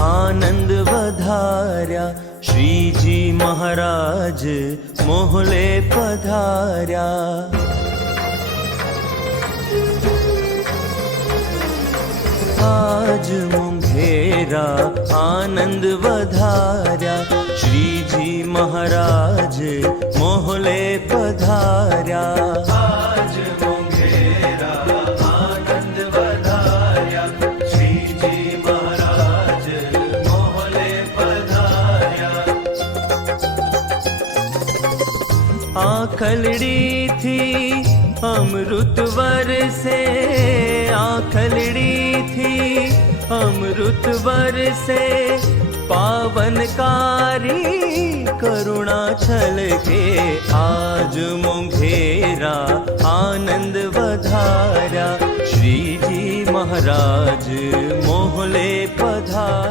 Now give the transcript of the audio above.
आनंद वधार्या। श्रीजी महाराज मोहले पधार्या। आज मुंगेरा आनंद वधार्या। श्रीजी महाराज मोहले पधार्या। आज मुंगेरा आनंद वधार्या। श्रीजी महाराज मोहले पधार्या। आखलड़ी थी अमृत वर्षे। आखलड़ी थी अमृत वर्षे। पावनकारी करुणा छलके। आज मुंगेरा आनंद वधार्या। श्रीजी महाराज मोहले पधार्या।